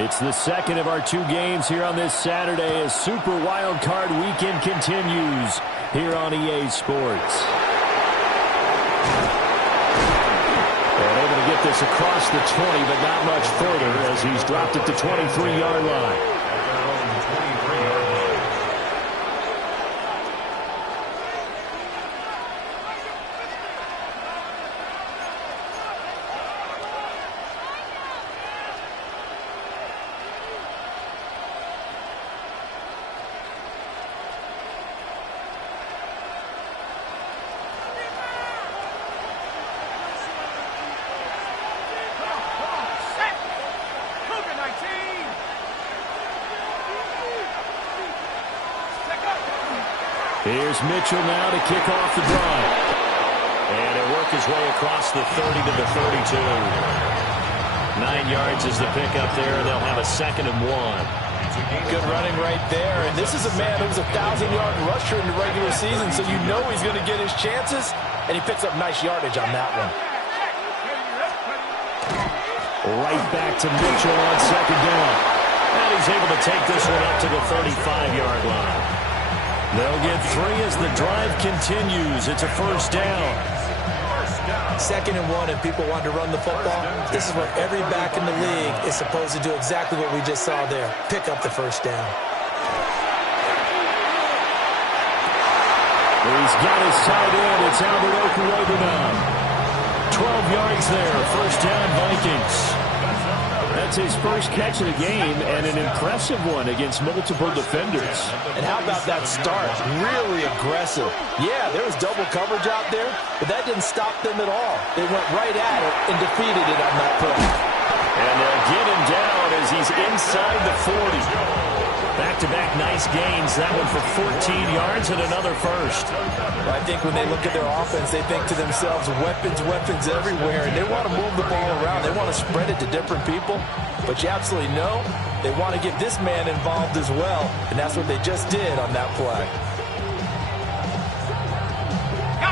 It's the second of our 2 games here on this Saturday as Super Wild Card Weekend continues here on EA Sports. And able to get this across the 20, but not much further as he's dropped it to 23-yard line. Here's Mitchell now to kick off the drive. And he'll work his way across the 30 to the 32. 9 yards is the pickup there, and they'll have a 2nd and 1. Good running right there. And this is a man who's a 1,000-yard rusher in the regular season, so you know he's going to get his chances, and he picks up nice yardage on that one. Right back to Mitchell on 2nd down. And he's able to take this one up to the 35-yard line. They'll get 3 as the drive continues. It's a 1st down. 2nd and 1, and people want to run the football. This is what every back in the league is supposed to do, exactly what we just saw there. Pick up the 1st down. He's got his tight end. It's Albert Okurobenon. 12 yards there. 1st down, Vikings. That's his first catch of the game, and an impressive one against multiple defenders. And how about that start? Really aggressive. Yeah, there was double coverage out there, but that didn't stop them at all. They went right at it and defeated it on that play. And they'll get him down as he's inside the 40. Back-to-back nice gains. That one for 14 yards and another 1st. Well, I think when they look at their offense, they think to themselves, weapons, weapons everywhere, and they want to move the ball around. They want to spread it to different people, but you absolutely know they want to get this man involved as well, and that's what they just did on that play.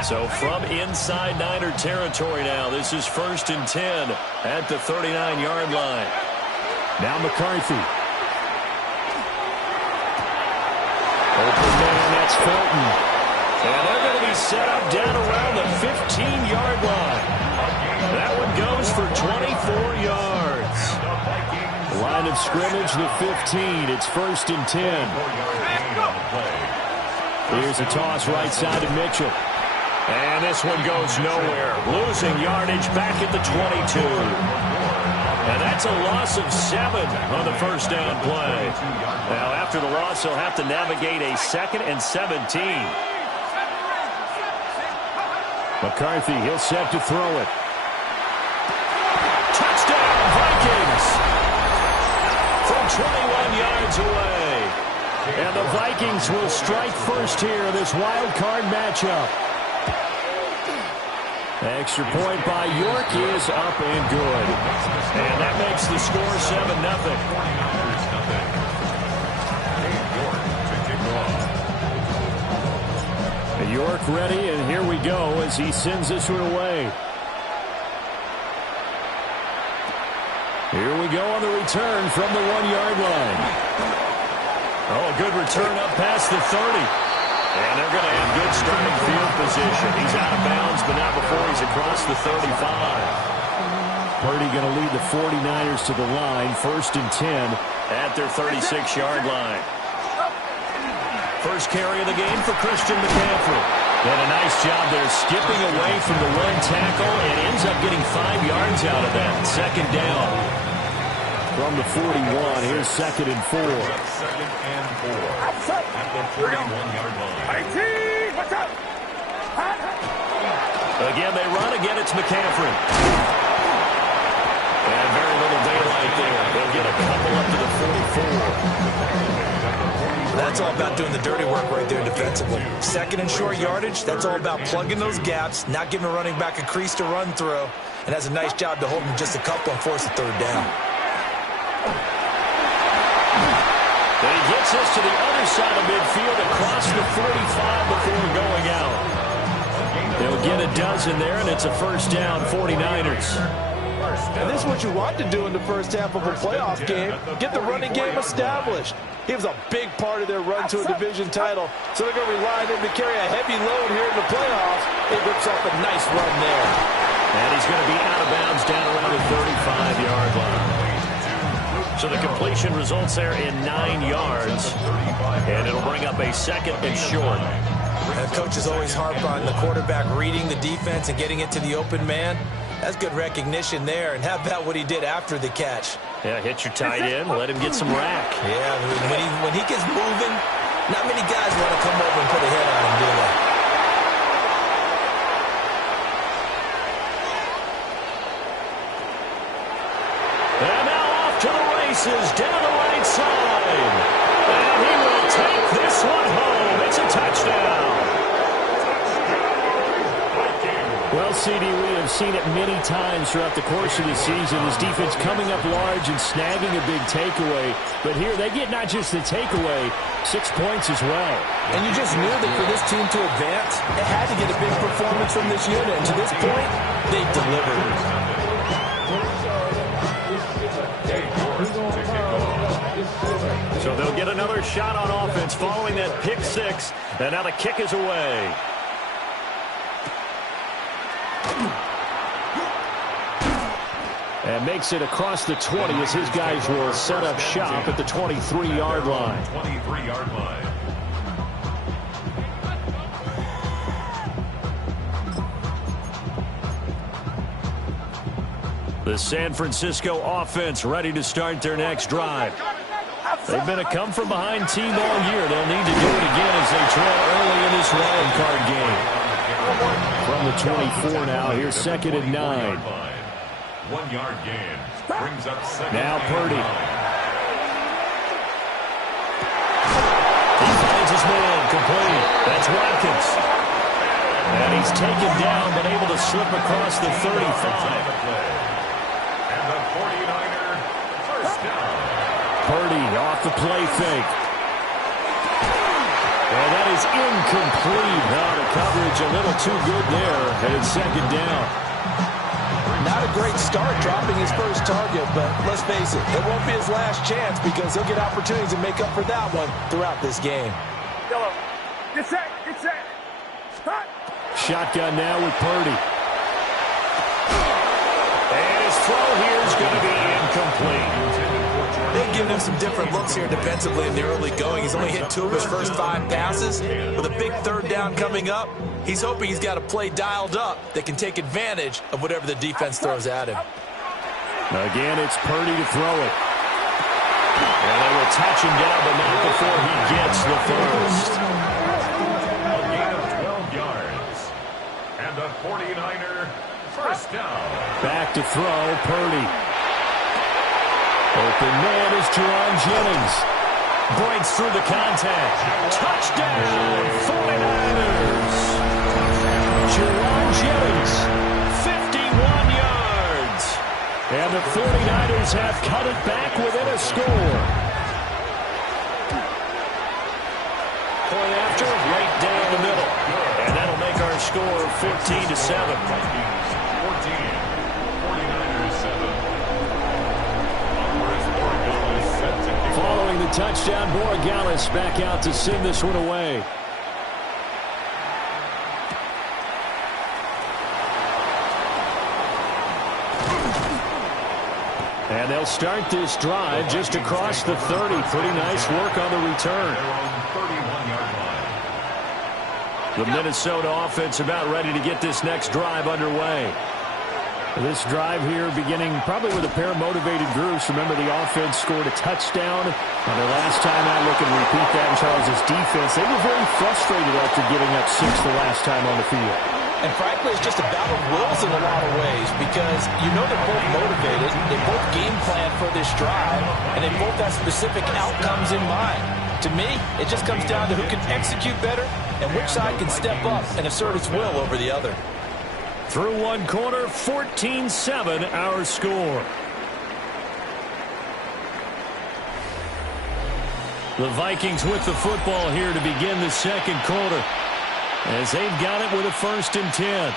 So from inside Niner territory now, this is 1st and 10 at the 39-yard line. Now McCarthy. Open man, that's Fulton. And they're going to be set up down around the 15-yard line. That one goes for 24 yards. Line of scrimmage, the 15. It's 1st and 10. Here's a toss right side to Mitchell. And this one goes nowhere. Losing yardage back at the 22. And that's a loss of 7 on the 1st down play. Now, after the loss, he'll have to navigate a 2nd and 17. McCarthy, he'll set to throw it. Touchdown, Vikings! From 21 yards away. And the Vikings will strike first here in this wild card matchup. Extra point by York is up and good. And that makes the score 7-0. York ready, and here we go as he sends this one away. Here we go on the return from the 1-yard line. Oh, a good return up past the 30. And they're going to have good starting field position. He's out of bounds, but not before he's across the 35. Purdy going to lead the 49ers to the line, 1st and 10 at their 36-yard line. First carry of the game for Christian McCaffrey. And a nice job there skipping away from the run tackle and ends up getting 5 yards out of that. 2nd down. From the 41, here's 2nd and 4. 2nd and 4 at the 41-yard line. Again, they run. Again, it's McCaffrey. And very little daylight there. They'll get a couple up to the 44. That's all about doing the dirty work right there defensively. 2nd and short yardage, that's all about plugging those gaps, not giving a running back a crease to run through, and has a nice job to hold him just a couple and force a 3rd down. And he gets us to the other side of midfield across the 45 before going out. They'll get a dozen there, and it's a 1st down, 49ers. And this is what you want to do in the first half of a playoff game. Get the running game established. He was a big part of their run to a division title, so they're going to rely on him to carry a heavy load here in the playoffs. He rips off a nice run there. And he's going to be out of bounds down around the 35-yard line. So the completion results there in 9 yards, and it'll bring up a second and short. And coaches always harp on the quarterback reading the defense and getting it to the open man. That's good recognition there. And how about what he did after the catch? Yeah, hit your tight end, let him get some rack. Yeah, when he gets moving, not many guys want to come over and put a hit on him, do they? And now off to the races, down the right side. And he will take this one home. It's a touchdown. Well, CD, we have seen it many times throughout the course of the season. This defense coming up large and snagging a big takeaway. But here they get not just the takeaway, 6 points as well. And you just knew that for this team to advance, it had to get a big performance from this unit. And to this point, they delivered. So they'll get another shot on offense following that pick six. And now the kick is away. And makes it across the 20 as his guys will set up shop at the 23-yard line. 23-yard line. The San Francisco offense ready to start their next drive. They've been a come-from-behind team all year. They'll need to do it again as they trail early in this wild card game. From the 24 now, here's 2nd and 9. 1 yard gain. Brings up second. Now Purdy. He finds his man complete. That's Watkins. And he's taken down but able to slip across the 35. And the 49er first down. Purdy off the play fake. And that is incomplete. Now the coverage a little too good there. And it's 2nd down. Not a great start dropping his first target, but let's face it, it won't be his last chance because he'll get opportunities to make up for that one throughout this game. Yellow. Get set. Get set. Hot. Shotgun now with Purdy. And his throw here is going to be incomplete. They've given him some different looks here defensively in the early going. He's only hit 2 of his first 5 passes. With a big 3rd down coming up, he's hoping he's got a play dialed up that can take advantage of whatever the defense throws at him. Again, it's Purdy to throw it. And they will touch him down, but not before he gets the first. A gain of 12 yards. And the 49er first down. Back to throw, Purdy. Open man is Jerron Jennings. Breaks through the contact. Touchdown, 49ers. Jerron Jennings, 51 yards. And the 49ers have cut it back within a score. Point after, right down the middle. And that'll make our score 14-7. 14. 49ers 7. Following the touchdown, Borregales back out to send this one away. And they'll start this drive just across the 30. Pretty nice work on the return. The Minnesota offense about ready to get this next drive underway. This drive here beginning probably with a pair of motivated groups. Remember, the offense scored a touchdown on their last time out. Looking to repeat that in Charles' defense. They were very frustrated after giving up 6 the last time on the field. And frankly, it's just a battle of wills in a lot of ways because you know they're both motivated. They both game plan for this drive, and they both have specific outcomes in mind. To me, it just comes down to who can execute better and which side can step up and assert its will over the other. Through one quarter, 14-7 our score. The Vikings with the football here to begin the second quarter, as they've got it with a 1st and 10.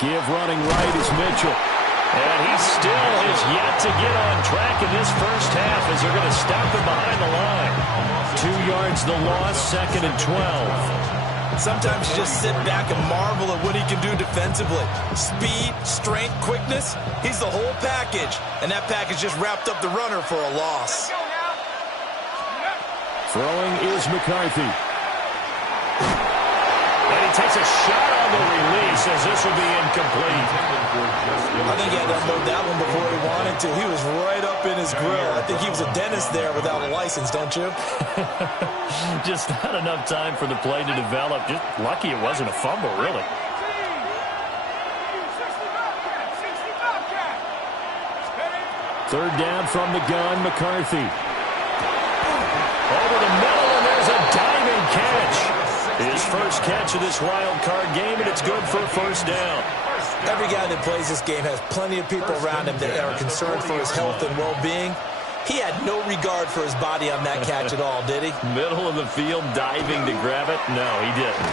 Give running right is Mitchell. And he still has yet to get on track in this first half as they're going to stop him behind the line. 2 yards the loss, 2nd and 12. Sometimes you just sit back and marvel at what he can do defensively. Speed, strength, quickness, he's the whole package. And that package just wrapped up the runner for a loss. Throwing is McCarthy. And he takes a shot on the release as this will be incomplete. I think he had to unload that one before he wanted to. He was right up in his grill. I think he was a dentist there without a license, don't you? Just not enough time for the play to develop. Just lucky it wasn't a fumble, really. Third down from the gun, McCarthy. Over the middle, and there's a diving catch. His first catch of this wild card game, and it's good for a first down. Every guy that plays this game has plenty of people around him that are concerned for his health and well-being. He had no regard for his body on that catch at all, did he? Middle of the field, diving to grab it? No, he didn't.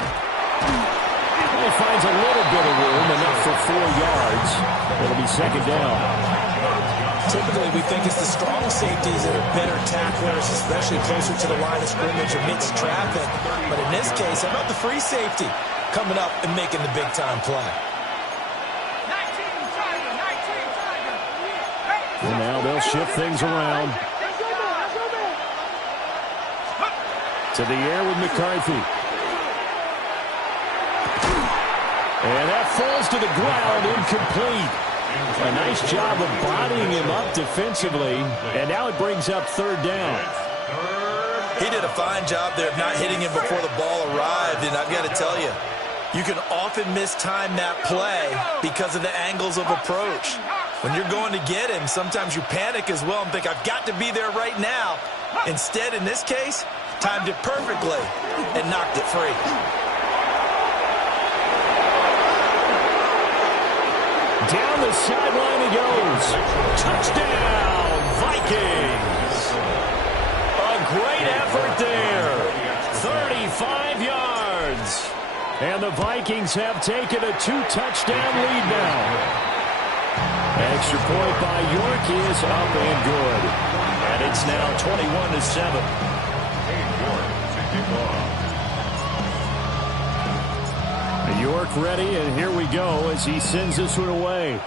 He finds a little bit of room, enough for 4 yards. It'll be second down. Typically, we think it's the strong safeties that are better tacklers, especially closer to the line of scrimmage or midst traffic. But in this case, how about the free safety coming up and making the big-time play? And now they'll shift things around. To the air with McCarthy. And that falls to the ground, incomplete. A nice job of bodying him up defensively, and now it brings up third down. He did a fine job there of not hitting him before the ball arrived, and I've got to tell you, you can often mistime that play because of the angles of approach. When you're going to get him, sometimes you panic as well and think, I've got to be there right now. Instead, in this case, timed it perfectly and knocked it free. Down the sideline he goes. Touchdown, Vikings. A great effort there. 35 yards. And the Vikings have taken a 2-touchdown lead now. Extra point by York is up and good. And it's now 21-7. York ready, and here we go as he sends this one away.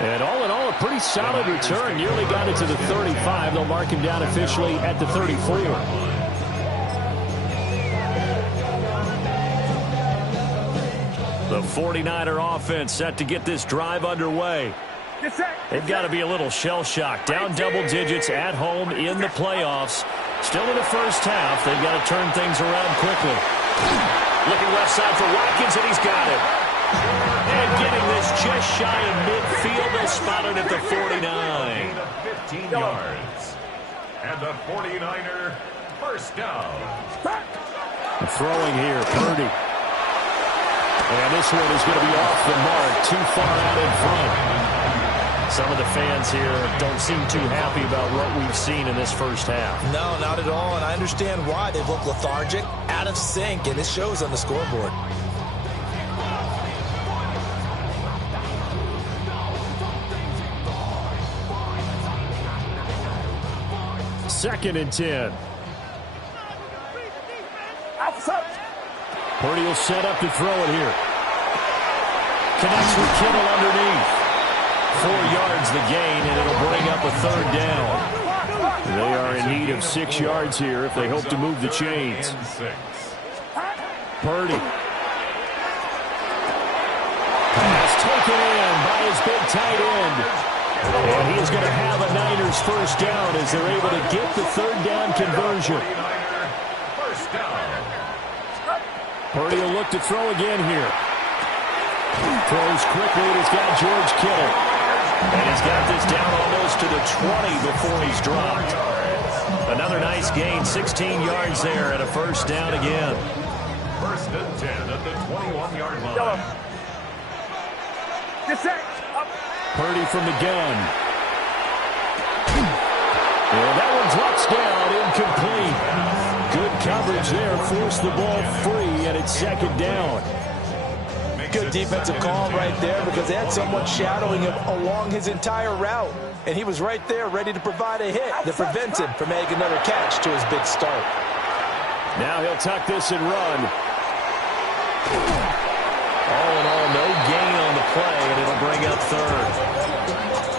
And all in all, a pretty solid return. Nearly got it to the 35. They'll mark him down officially at the 34. The 49er offense set to get this drive underway. They've got to be a little shell-shocked. Down double digits at home in the playoffs. Still in the first half. They've got to turn things around quickly. Looking left side for Watkins, and he's got it. And getting this just shy of midfield. They'll spot it at the 49. 15 yards. And the 49er first down. Throwing here, Purdy. And this one is going to be off the mark. Too far out in front. Some of the fans here don't seem too happy about what we've seen in this first half. No, not at all, and I understand why. They've looked lethargic, out of sync, and it shows on the scoreboard. Second and 10. Purdy will set up to throw it here. Connects with Kittle underneath. 4 yards the gain, and it'll bring up a third down. They are in need of 6 yards here if they hope to move the chains. Purdy. Pass taken in by his big tight end. And he's going to have a Niners first down as they're able to get the third down conversion. Purdy will look to throw again here. Throws quickly, and he's got George Kittle. And he's got this down almost to the 20 before he's dropped. Another nice gain, 16 yards there, and a first down again. First and 10 at the 21-yard line. Get set. Purdy from the gun. And that one drops down, incomplete. Good coverage there, forced the ball free, and it's second down. Good defensive call right there because they had someone shadowing him along his entire route. And he was right there ready to provide a hit that prevents him from making another catch to his big start. Now he'll tuck this and run. All in all, no gain on the play, and it'll bring up third.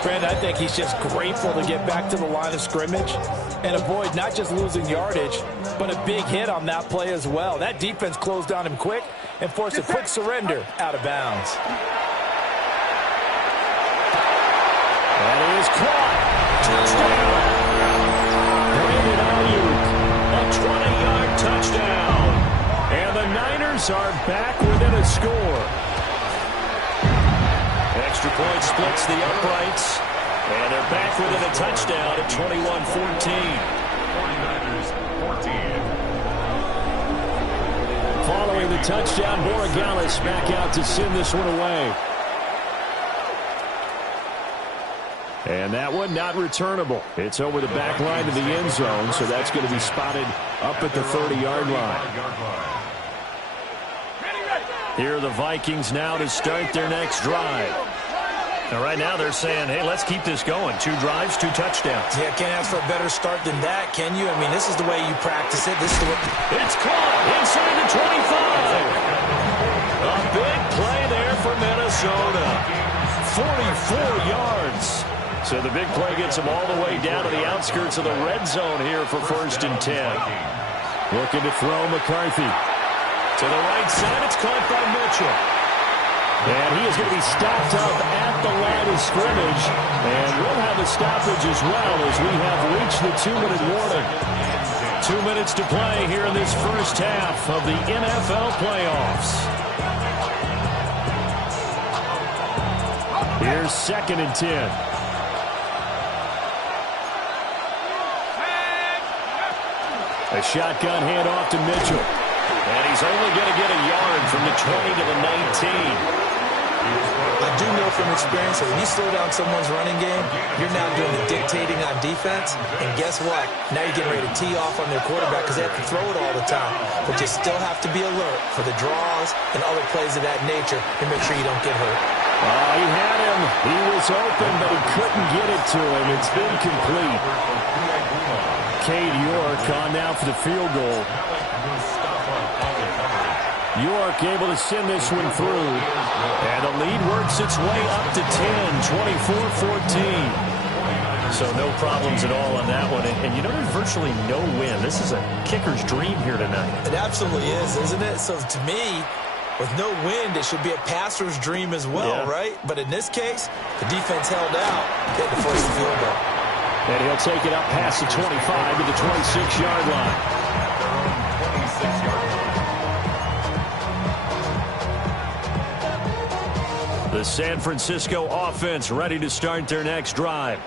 Brandon, I think he's just grateful to get back to the line of scrimmage and avoid not just losing yardage, but a big hit on that play as well. That defense closed on him quick and forced a quick surrender out of bounds. That is caught. Touchdown. Brandon Ayuk, a 20-yard touchdown. And the Niners are back within a score. Extra point splits the uprights. And they're back within a touchdown at 21-14. 49ers 14. Following the touchdown, Borregales back out to send this one away. And that one not returnable. It's over the back line to the end zone, so that's going to be spotted up at the 30-yard line. Here are the Vikings now to start their next drive. Now, right now they're saying, hey, let's keep this going. 2 drives, 2 touchdowns. Yeah, can't ask for a better start than that, can you? I mean, this is the way you practice it. This is the way. It's caught inside the 25. A big play there for Minnesota. 44 yards. So the big play gets them all the way down to the outskirts of the red zone here for 1st and 10. Looking to throw McCarthy. To the right side, it's caught by Mitchell. And he is going to be stopped up at the line of scrimmage. And we'll have a stoppage as well as we have reached the 2-minute warning. 2 minutes to play here in this first half of the NFL playoffs. Here's 2nd and 10. A shotgun handoff to Mitchell. And he's only going to get a yard from the 20 to the 19. I do know from experience that when you slow down someone's running game, you're now doing the dictating on defense. And guess what? Now you're getting ready to tee off on their quarterback because they have to throw it all the time. But you still have to be alert for the draws and other plays of that nature and make sure you don't get hurt. He had him. He was open, but he couldn't get it to him. It's incomplete. Cade York on now for the field goal. York able to send this one through. And the lead works its way up to 10, 24-14. So no problems at all on that one. And you know, there's virtually no win. This is a kicker's dream here tonight. It absolutely is, isn't it? So to me, with no wind, it should be a passer's dream as well, right? But in this case, the defense held out, getting the first field goal. And he'll take it up past the 25 to the 26-yard line. The San Francisco offense ready to start their next drive.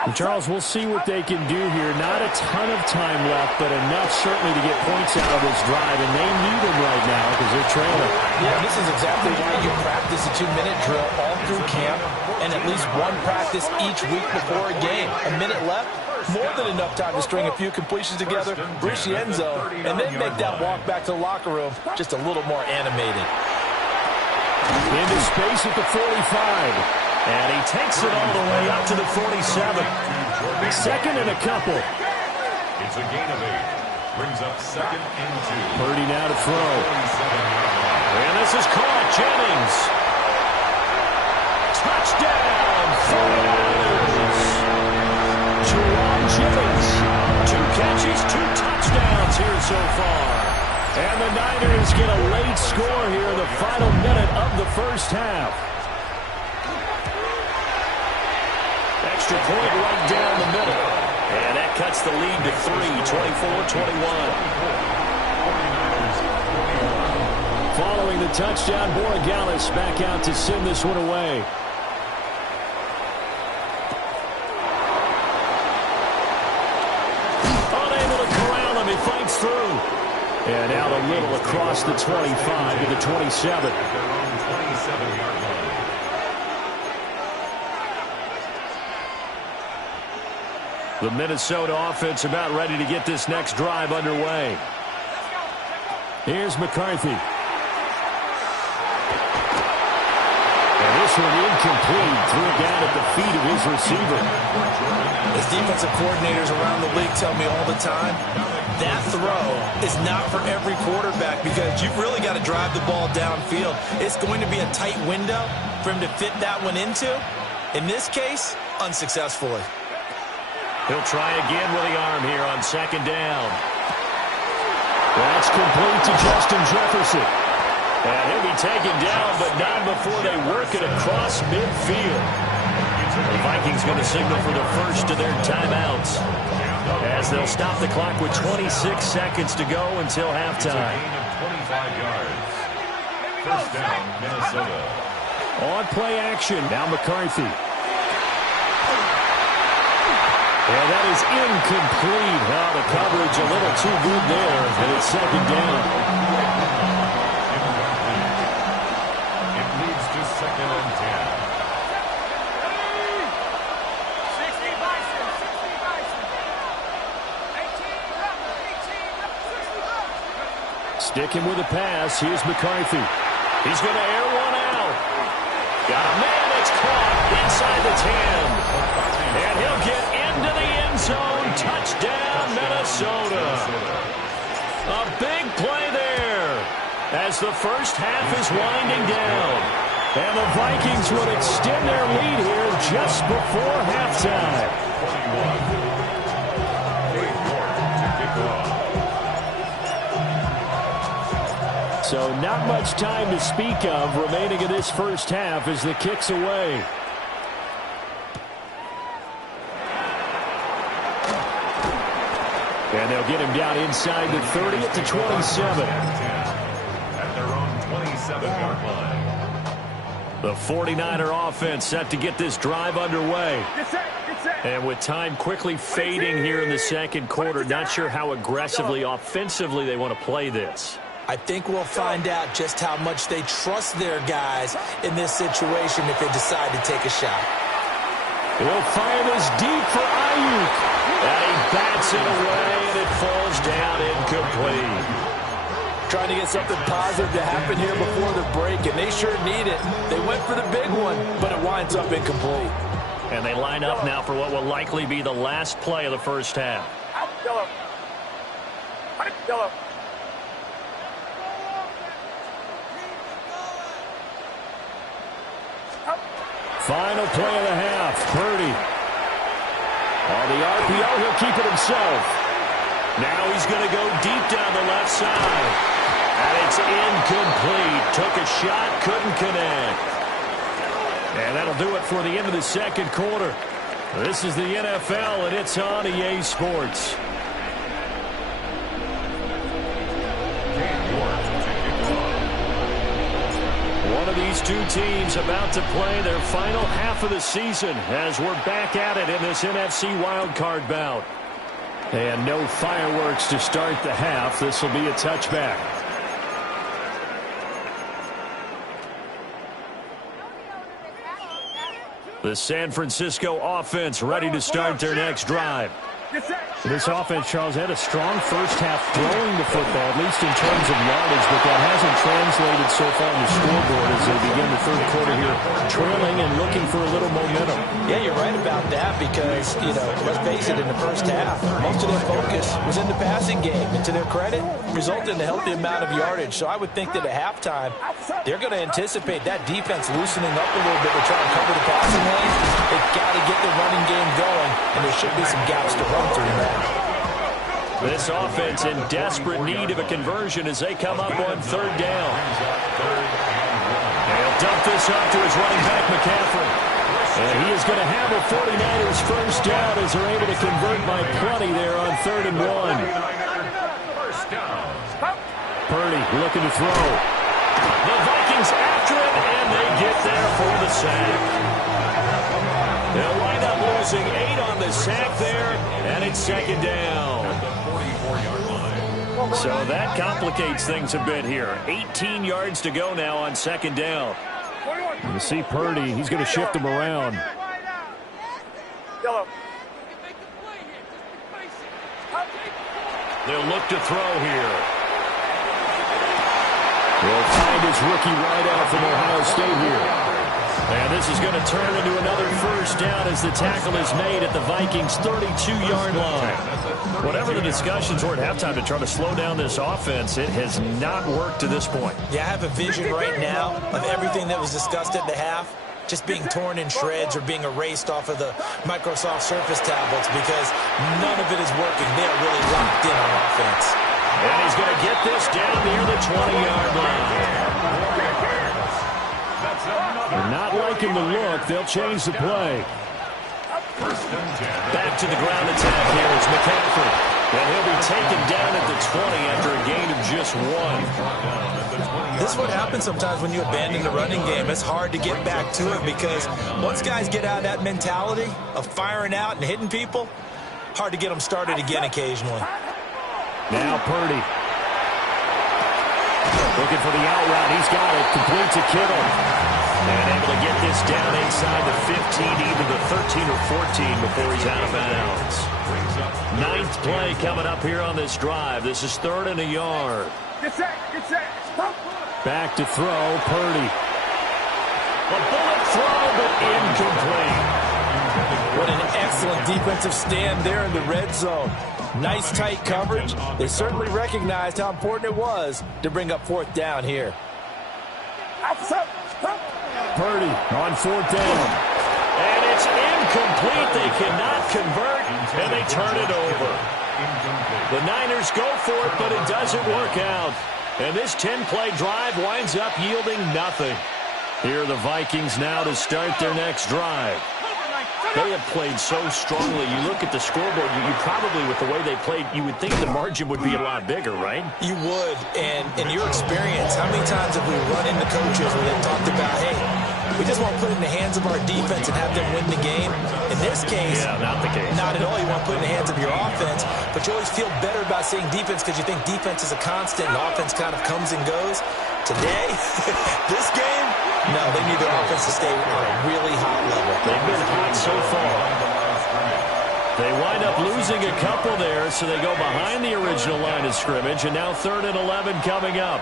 And Charles, we'll see what they can do here. Not a ton of time left, but enough certainly to get points out of this drive, and they need them right now because they're trailing. Yeah, this is exactly why you practice a 2-minute drill all through camp and at least one practice each week before a game. A minute left, more than enough time to string a few completions together, reach the end zone, and then make that walk back to the locker room just a little more animated. Into space at the 45. And he takes it all the way up to the 47. 2nd and a couple. It's a gain of 8. Brings up 2nd and 2. Purdy now to throw. And this is caught. Jennings. Touchdown. 49ers. Jerome Jennings. 2 catches, 2 touchdowns here so far. And the Niners get a late score here in the final minute of the first half. Extra point right down the middle. And that cuts the lead to 3, 24-21. Following the touchdown, Borregales back out to send this one away. Unable to corral him, he fights through. And out a little across the 25 to the 27. The Minnesota offense about ready to get this next drive underway. Here's McCarthy. And this one incomplete. Threw it down at the feet of his receiver. As defensive coordinators around the league tell me all the time, that throw is not for every quarterback because you've really got to drive the ball downfield. It's going to be a tight window for him to fit that one into. In this case, unsuccessfully. He'll try again with the arm here on second down. That's complete to Justin Jefferson. And he'll be taken down, but not before they work it across midfield. The Vikings going to signal for the first of their timeouts as they'll stop the clock with 26 seconds to go until halftime. 25 yards. First down, Minnesota. On play action, now McCarthy. And that is incomplete. Oh, the coverage a little too good there, and it's second down. It leads to second and 10. Sticking with the pass, here's McCarthy. He's going to air one out. Got a man, it's caught inside the 10. And he'll get into the end zone. Touchdown, Minnesota. A big play there as the first half is winding down. And the Vikings would extend their lead here just before halftime. 41 to kick off. So not much time to speak of remaining in this first half as the kick's away. And they'll get him down inside the 30 at the 27. At their own 27-yard line. The 49er offense set to get this drive underway. And with time quickly fading here in the second quarter, not sure how aggressively, offensively they want to play this. I think we'll find out just how much they trust their guys in this situation if they decide to take a shot. He'll fire this deep for Ayuk. And he bats it away, and it falls down incomplete. Trying to get something positive to happen here before the break, and they sure need it. They went for the big one, but it winds up incomplete. And they line up now for what will likely be the last play of the first half. Final play of the half, Purdy. On the RPO, he'll keep it himself. Now he's going to go deep down the left side. And it's incomplete. Took a shot, couldn't connect. And that'll do it for the end of the second quarter. This is the NFL, and it's on EA Sports. One of these two teams about to play their final half of the season as we're back at it in this NFC wildcard bout. And no fireworks to start the half. This will be a touchback. The San Francisco offense ready to start their next drive. This offense, Charles, had a strong first half throwing the football, at least in terms of yardage, but that hasn't translated so far on the scoreboard as they begin the third quarter here, trailing and looking for a little momentum. Yeah, you're right about that because, let's face it, in the first half, most of their focus was in the passing game. And to their credit, resulted in a healthy amount of yardage. So I would think that at halftime, they're going to anticipate that defense loosening up a little bit to try and cover the passing lane. They've got to get the running game going, and there should be some gaps to run through now. This offense in desperate need of a conversion as they come up on third down. They'll dump this up to his running back, McCaffrey. And he is going to have a 49ers first down as they're able to convert by plenty there on 3rd and 1. Purdy looking to throw. The Vikings after it, and they get there for the sack. They'll wind up losing 8 on the sack there, and it's second down. So that complicates things a bit here. 18 yards to go now on second down. You see Purdy, he's going to shift him around. They'll look to throw here. They'll find his rookie wideout from Ohio State here. And this is going to turn into another first down as the tackle is made at the Vikings' 32-yard line. Whatever the discussions were at halftime to try to slow down this offense, it has not worked to this point. Yeah, I have a vision right now of everything that was discussed at the half just being torn in shreds or being erased off of the Microsoft Surface tablets because none of it is working. They are really locked in on offense. And he's going to get this down near the 20-yard line. They're not liking the look. They'll change the play. Back to the ground attack here. It's McCaffrey. And he'll be taken down at the 20 after a gain of just 1. This is what happens sometimes when you abandon the running game. It's hard to get back to it because once guys get out of that mentality of firing out and hitting people, hard to get them started again occasionally. Now Purdy. Looking for the out route. He's got it. Complete to Kittle. And able to get this down inside the 15, either the 13 or 14 before he's out of bounds. Ninth play coming up here on this drive. This is 3rd and a yard. Get set. Back to throw, Purdy. A bullet throw, but incomplete. What an excellent defensive stand there in the red zone. Nice tight coverage. They certainly recognized how important it was to bring up 4th down here. Purdy on 4th down. And it's incomplete. They cannot convert, and they turn it over. The Niners go for it, but it doesn't work out. And this 10-play drive winds up yielding nothing. Here are the Vikings now to start their next drive. They have played so strongly. You look at the scoreboard, you probably, with the way they played, you would think the margin would be a lot bigger, right? You would. And in your experience, how many times have we run into coaches where they've talked about, hey, we just want to put it in the hands of our defense and have them win the game? In this case, yeah, not the case. Not at all. You want to put it in the hands of your offense, but you always feel better about saying defense because you think defense is a constant and offense kind of comes and goes. Today, this game, no, they need their offense to stay on a really hot level. They've been hot so far. They wind up losing a couple there, so they go behind the original line of scrimmage, and now 3rd and 11 coming up.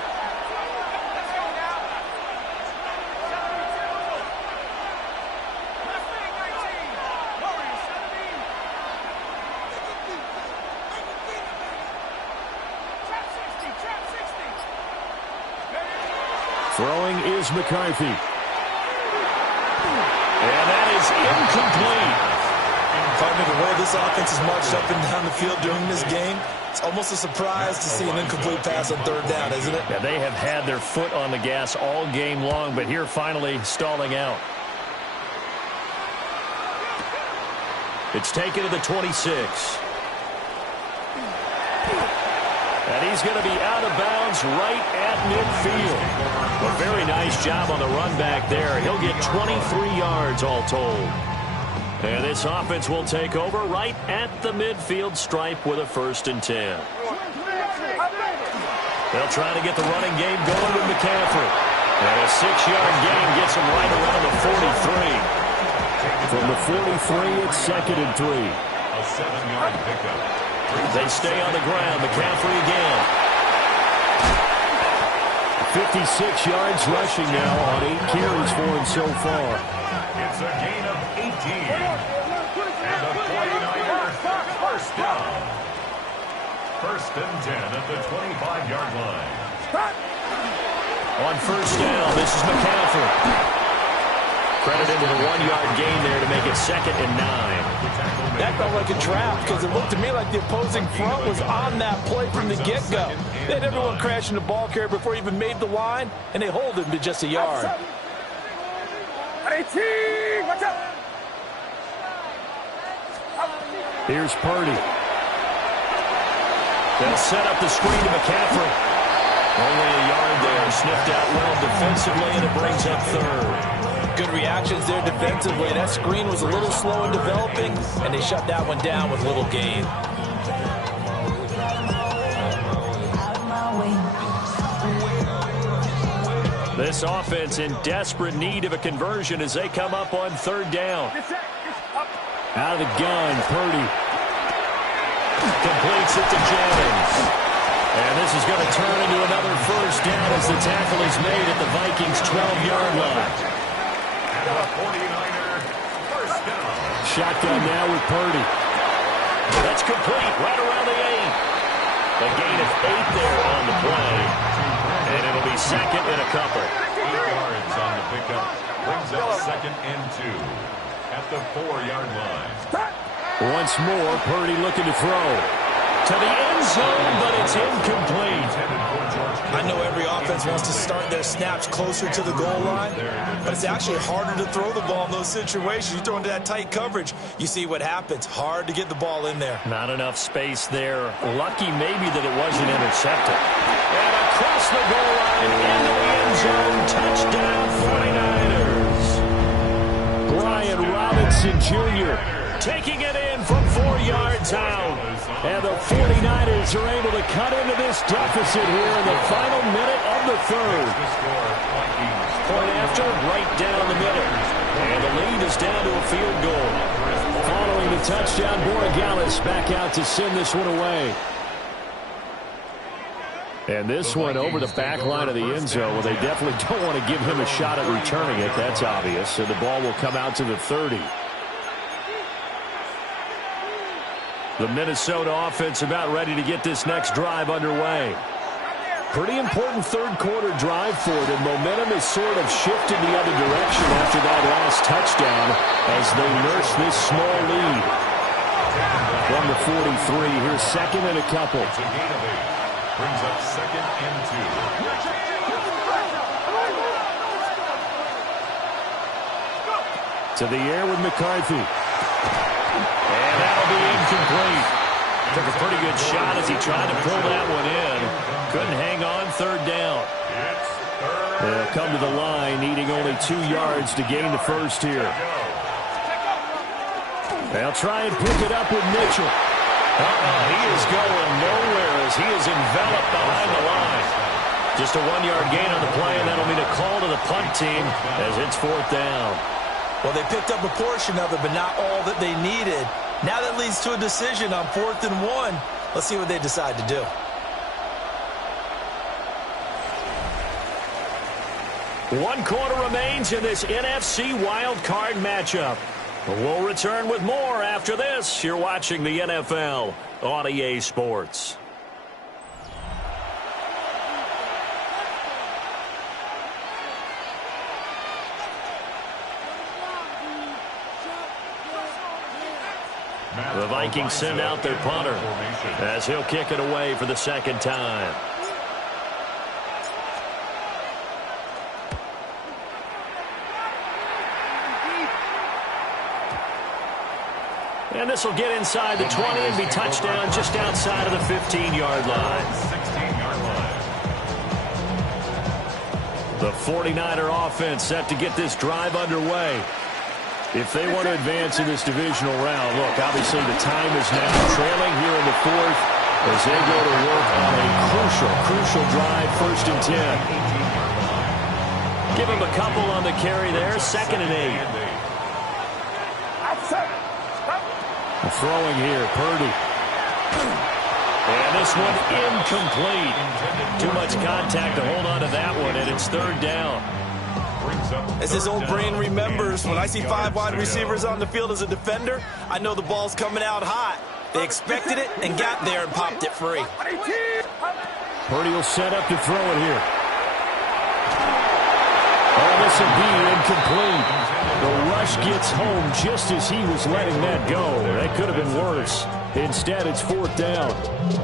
Throwing is McCarthy. And that is incomplete. Partner, the way this offense has marched up and down the field during this game, it's almost a surprise to see an incomplete pass on 3rd down, isn't it? Yeah, they have had their foot on the gas all game long, but here finally stalling out. It's taken to the 26. And he's going to be out of bounds right at midfield. A very nice job on the run back there. He'll get 23 yards all told. And this offense will take over right at the midfield stripe with a 1st and 10. They'll try to get the running game going with McCaffrey. And a 6-yard gain gets him right around the 43. From the 43, it's 2nd and 3. A 7-yard pickup. They stay on the ground. McCaffrey again. 56 yards rushing now on 8 carries for him so far. It's a gain of 18. And a 49er 1st down. 1st and 10 at the 25-yard line. On 1st down, this is McCaffrey. Credit into the 1-yard gain there to make it 2nd and 9. That felt like a trap because it looked to me like the opposing front was on that play from the get-go. They had everyone crashing the ball carrier before he even made the line, and they hold him to just a yard. 18, watch out. Here's Purdy. They'll set up the screen to McCaffrey. Only a yard there, sniffed out well defensively, and it brings up 3rd. Good reactions there defensively. That screen was a little slow in developing, and they shut that one down with little gain. This offense in desperate need of a conversion as they come up on 3rd down. Out of the gun, Purdy completes it to Jennings. this is going to turn into another first down as the tackle is made at the Vikings' 12-yard line. And a 49er first down. Shotgun now with Purdy. That's complete right around the 8. A gain of 8 there on the play. And it'll be second and a couple. 8 yards on the pickup. Brings up second and 2 at the 4-yard line. Once more, Purdy looking to throw. To the end zone, but it's incomplete. I know every offense wants to start their snaps closer to the goal line, but it's actually harder to throw the ball in those situations. You throw into that tight coverage, you see what happens. Hard to get the ball in there. Not enough space there. Lucky maybe that it wasn't intercepted. And across the goal line, into the end zone, touchdown 49ers. Brian Robinson Jr. taking it in from 4 yards out. And the 49ers are able to cut into this deficit here in the final minute of the third. Point after, right down the middle. And the lead is down to a field goal. Following the touchdown, Borregales back out to send this one away. And this one over the back line of the end zone. Well, they definitely don't want to give him a shot at returning it. That's obvious. So the ball will come out to the 30. The Minnesota offense about ready to get this next drive underway. Pretty important third quarter drive for them. Momentum has sort of shifted the other direction after that last touchdown as they nurse this small lead. From the 43, here's second and a couple. It's a gain of 8. Brings up second and 2. To the air with McCarthy. And that'll be incomplete. Took a pretty good shot as he tried to pull that one in. Couldn't hang on, third down. They'll come to the line, needing only 2 yards to gain the first here. They'll try and pick it up with Mitchell. He is going nowhere as he is enveloped behind the line. Just a 1-yard gain on the play, and that'll mean a call to the punt team as it's fourth down. Well, they picked up a portion of it, but not all that they needed. Now that leads to a decision on 4th and 1. Let's see what they decide to do. One quarter remains in this NFC wildcard matchup. We'll return with more after this. You're watching the NFL on EA Sports. The Vikings send out their punter as he'll kick it away for the second time. And this will get inside the 20 and be touchdown just outside of the 15-yard line. 16-yard line. The 49er offense set to get this drive underway. If they want to advance in this divisional round, look, obviously the time is now trailing here in the fourth as they go to work on a crucial drive, 1st and 10. Give him a couple on the carry there, 2nd and 8. Throwing here, Purdy. And this one incomplete. Too much contact to hold on to that one, and it's 3rd down. As his old brain remembers, when I see 5 wide receivers on the field as a defender, I know the ball's coming out hot. They expected it and got there and popped it free. Purdy will set up to throw it here. Oh, this will be incomplete. The rush gets home just as he was letting that go. That could have been worse. Instead, it's 4th down.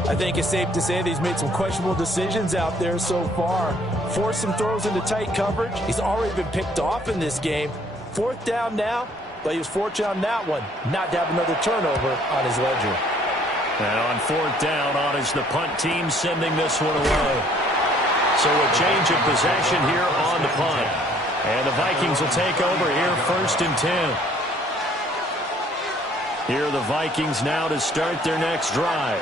I think it's safe to say that he's made some questionable decisions out there so far. Forced some throws into tight coverage. He's already been picked off in this game. 4th down now, but he was fortunate on that one not to have another turnover on his ledger. And on 4th down, on is the punt team sending this one away. So a change of possession here on the punt. And the Vikings will take over here 1st and 10. Here are the Vikings now to start their next drive.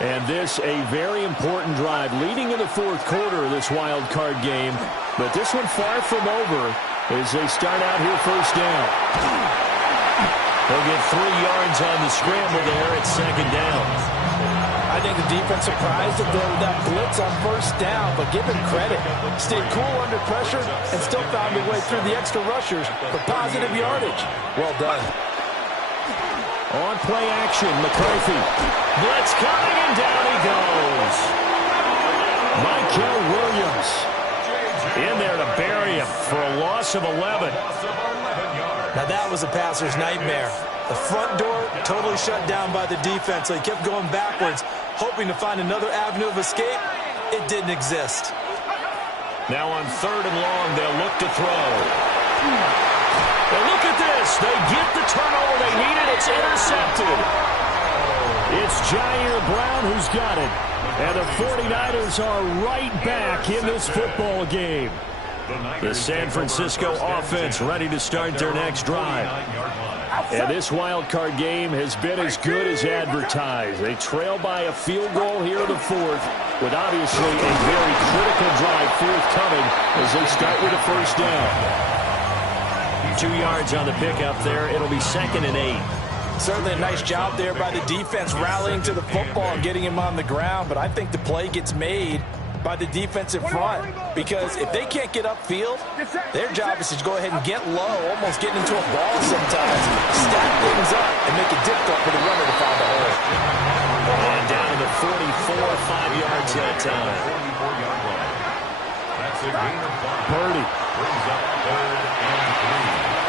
And this a very important drive leading in the 4th quarter of this wild card game. But this one far from over as they start out here 1st down. They'll get 3 yards on the scramble there at 2nd down. I I think the defense surprised him there with that blitz on first down, but give him credit. Stayed cool under pressure and still found a way through the extra rushers for positive yardage. Well done. On play action, McCarthy. Blitz coming, and down he goes. Michael Williams in there to bury him for a loss of 11. Now that was a passer's nightmare. The front door totally shut down by the defense, so he kept going backwards, hoping to find another avenue of escape. It didn't exist. Now on 3rd and long, they'll look to throw. And look at this. They get the turnover they needed. It's intercepted. It's Jair Brown who's got it. And the 49ers are right back in this football game. The San Francisco offense ready to start their next drive. And this wild card game has been as good as advertised. They trail by a field goal here in the 4th, with obviously a very critical drive forthcoming as they start with a first down. 2 yards on the pickup there. It'll be 2nd and 8. Certainly a nice job there by the defense rallying to the football and getting him on the ground, but I think the play gets made by the defensive front, because if they can't get upfield, their job is to go ahead and get low, almost getting into a ball sometimes, stack things up, and make it difficult for the runner to find a hole. And down to the 44, 5 yards that time. Purdy.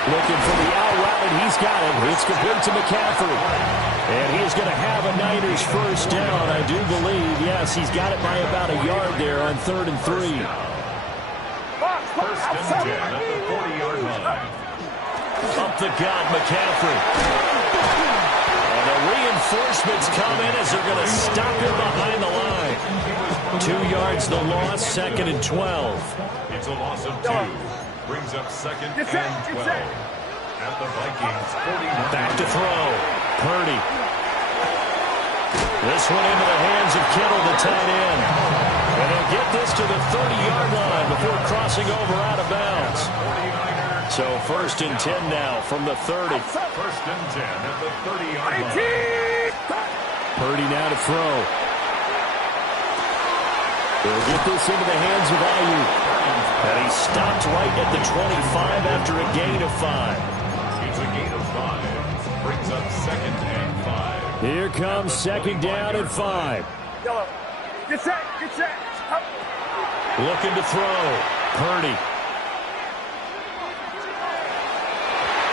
Looking for the out route, and he's got it. It's complete to McCaffrey. And he is going to have a Niners first down, I do believe. Yes, he's got it by about a yard there on 3rd and 3. First and 10 at the 40-yard line. Up the gut, McCaffrey. And the reinforcements come in as they're going to stop him behind the line. 2 yards the loss, 2nd and 12. It's a loss of 2. Brings up 2nd and 12. At the Vikings 49. Back to throw. Purdy. This one into the hands of Kittle, the tight end. And he'll get this to the 30-yard line before crossing over out of bounds. So 1st and 10 now from the 30. 1st and 10 at the 30-yard line. Purdy now to throw. They'll get this into the hands of Ayuk. And he stopped right at the 25 after a gain of 5. It's a gain of 5. Brings up 2nd and 5. Here comes 2nd down and 5. Get set, get set. Looking to throw. Purdy.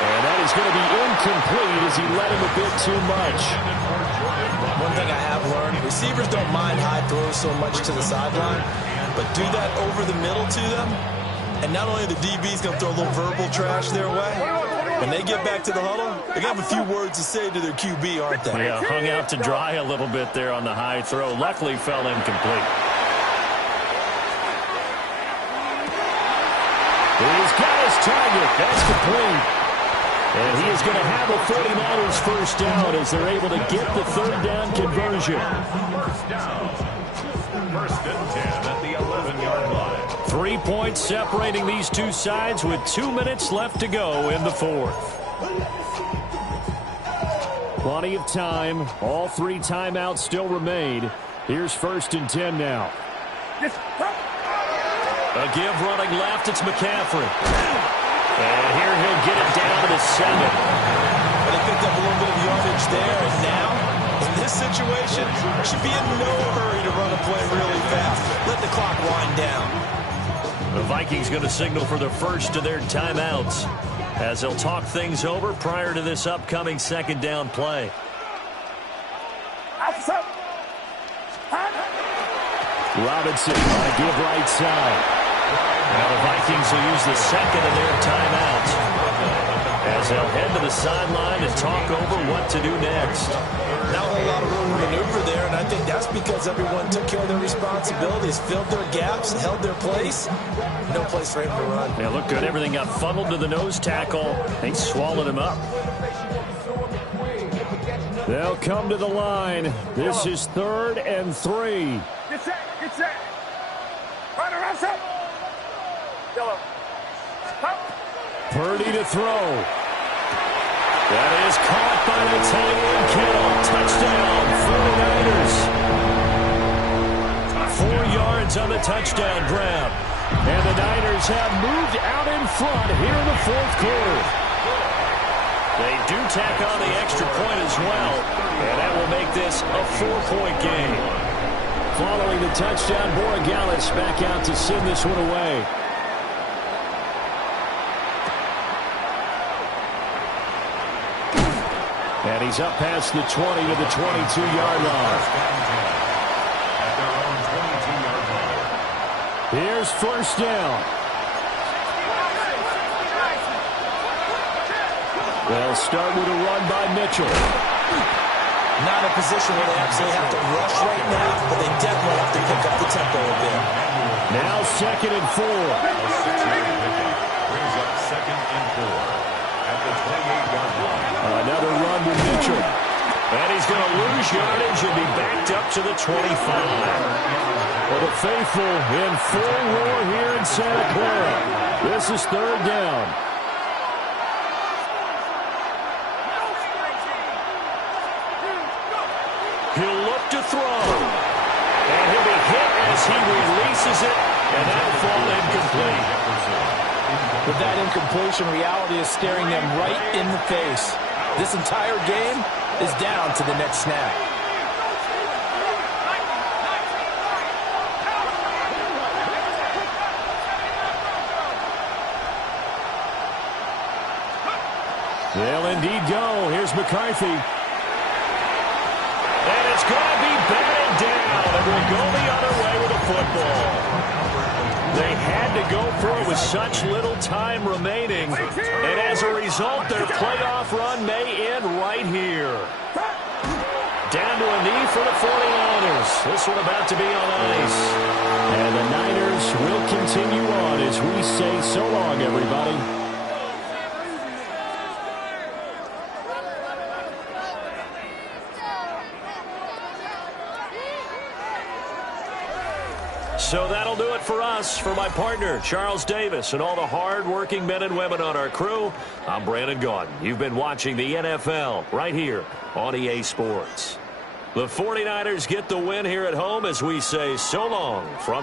And that is going to be incomplete as he let him a bit too much. One thing I have learned, receivers don't mind high throws so much to the sideline, but do that over the middle to them, and not only the DB's going to throw a little verbal trash their way, when they get back to the huddle, they're going to have a few words to say to their QB, aren't they? Yeah, hung out to dry a little bit there on the high throw. Luckily fell incomplete. He's got his target. That's complete. And he is going to have a 49ers first down as they're able to get the 3rd down conversion. First down. 1st and 10 at the 11-yard line. 3 points separating these two sides with 2 minutes left to go in the 4th. Plenty of time. All 3 timeouts still remain. Here's 1st and 10 now. A give running left. It's McCaffrey. And here he'll get it down to the 7. But he picked up a little bit of yardage there, and now, in this situation, should be in no hurry to run a play really fast. Let the clock wind down. The Vikings going to signal for the first of their timeouts as they'll talk things over prior to this upcoming 2nd down play. Robinson on a give right side. Now the Vikings will use the 2nd of their timeouts as they'll head to the sideline and talk over what to do next. Not a whole lot of room to maneuver there, and I think that's because everyone took care of their responsibilities, filled their gaps, held their place. No place for him to run. Yeah, looked good. Everything got funneled to the nose tackle. They swallowed him up. They'll come to the line. This is 3rd and 3. Get set, get set. Right around set. Yellow. Purdy to throw. That is caught by the tight end, Kittle. Touchdown, 49ers. yards on the touchdown grab. And the Niners have moved out in front here in the fourth quarter. They do tack on the extra point as well, and that will make this a 4-point game. Following the touchdown, Borregales back out to send this one away. And he's up past the 20 to the 22-yard line. At their own 22-yard line. Here's first down. They'll start with a run by Mitchell. Not a position where they absolutely have to rush right now, but they definitely have to pick up the tempo a bit. Now 2nd and 4. A 6-yard pickup brings up 2nd and 4 at the 28-yard line. Another run with Mitchell. And he's going to lose yardage and be backed up to the 25. For the faithful in full roar here in Santa Clara. This is 3rd down. He'll look to throw. And he'll be hit as he releases it. And that'll fall incomplete. With that incompletion, reality is staring them right in the face. This entire game is down to the next snap. They'll indeed go. Here's McCarthy. And it's going to be batted down. And will go the other way with the football. They had to go for it with such little time remaining. And as a result, their playoff run may end right here. Down to a knee for the 49ers. This one about to be on ice. And the Niners will continue on as we say so long, everybody. So that'll do it for us. For my partner, Charles Davis, and all the hard-working men and women on our crew, I'm Brandon Gaudin. You've been watching the NFL right here on EA Sports. The 49ers get the win here at home as we say so long from